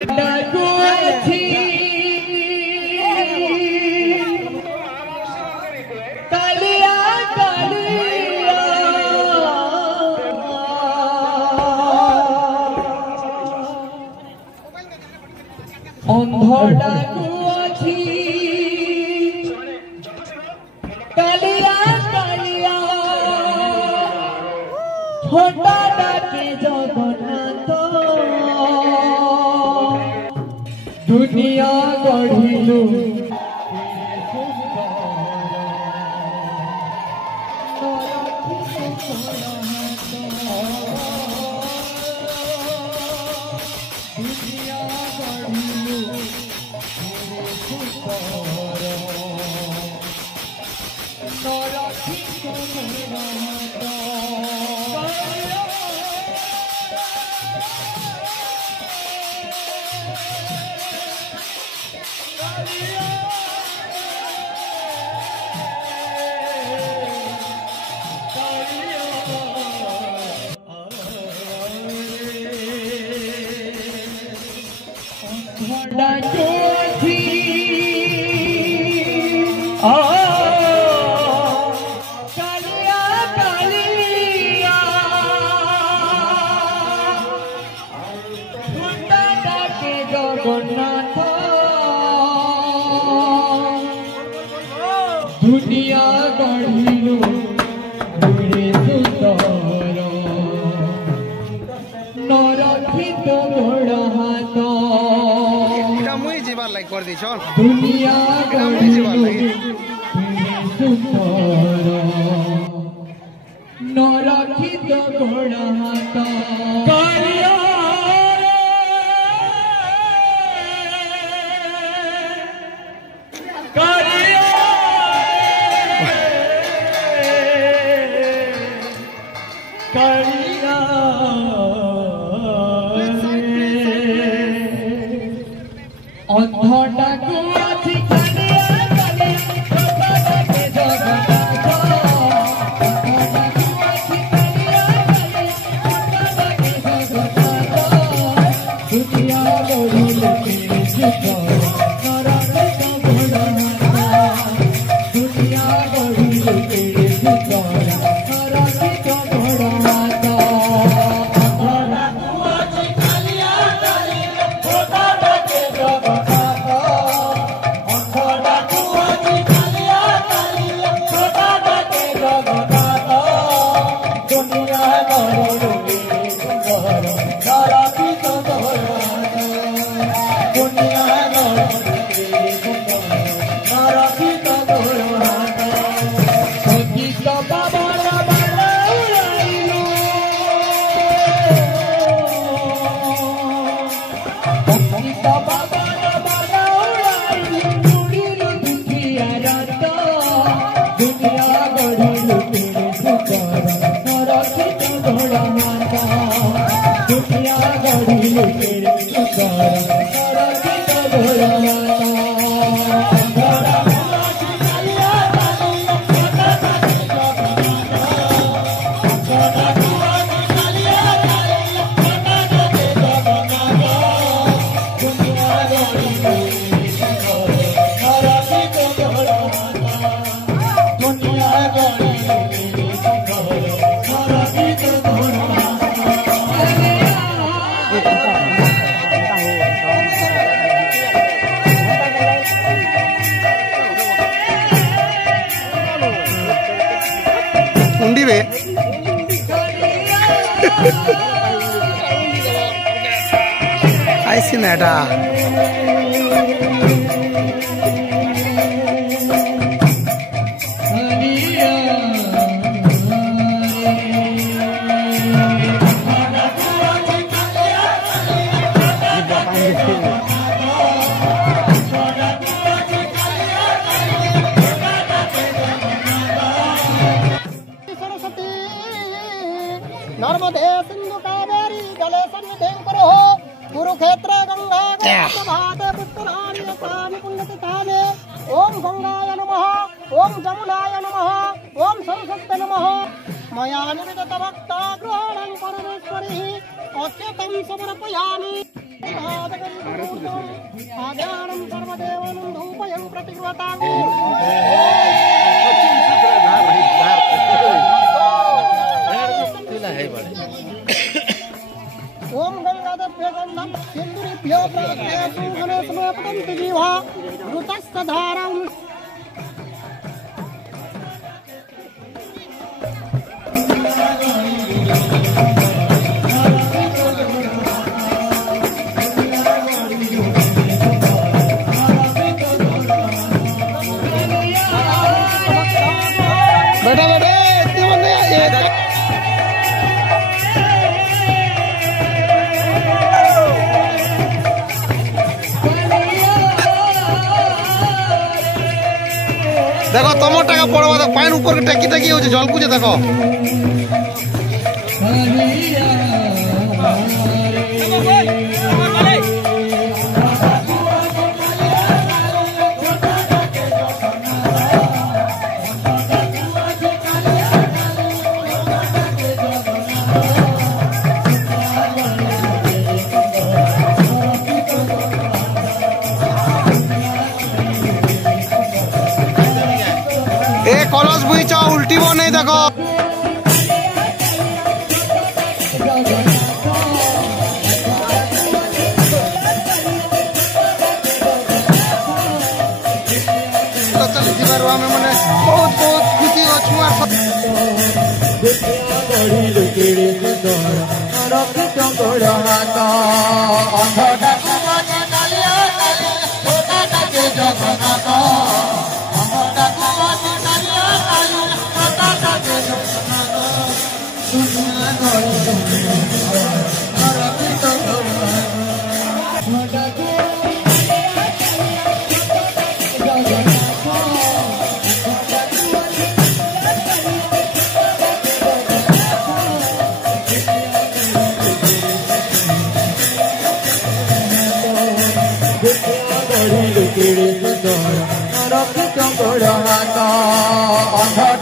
डाकुआथी कालिया कालिया अंध डाकुआथी कालिया कालिया छोटा डाके जगन्नाथ दुनिया गढ़िलु दुनिया गढ़िलु दुरे सुंदर नरथित गोड़ हाथ मुई जीवार लाइक कर दी चल दुनिया गढ़िलु दुरे सुंदर नरथित गोड़ हाथ कालिया अंधटा कुआथी कालिया कालिया के जगन्नाथ अंधटा कुआथी कालिया कालिया के जगन्नाथ दुनिया गढ़िलु तेरे सुंदर नरथित गोड़ हाथ दुनिया गढ़िलु तेरे सुंदर नरथित गोड़ हाथ I see that. नर्मदे सिंधु कावेरी जले सन्निधिं कुरु कुरुक्षेत्र गंगा गोदावरी पुष्कराणि यथानि पुण्यतीर्थानि ओम गंगाय नमः ओम जमुनाय नमः ओम सरस्वत्यै नमः मया निवेदित भक्ता ग्रहणं परमेश्वरी अच्युतं समर्पयामि। आज्ञानं सर्वदेवनं धूपयं प्रतिगृहतामि ओम गंगादेव्य गंधं सिंदूरेभ्यो प्रदत्तेषु गणेशमे पतन्ति जीवा ऋतस्य धारां बेटा बेटे इतने बंदे देखो तुम टाका पड़वा तो पाइन ऊपर के टेकी टेकी हो जल पूजे देखो कलश बुईच उल्टी नहीं देखो आम मैंने बहुत बहुत खुशी रखी चंगड़ हाथ अंधा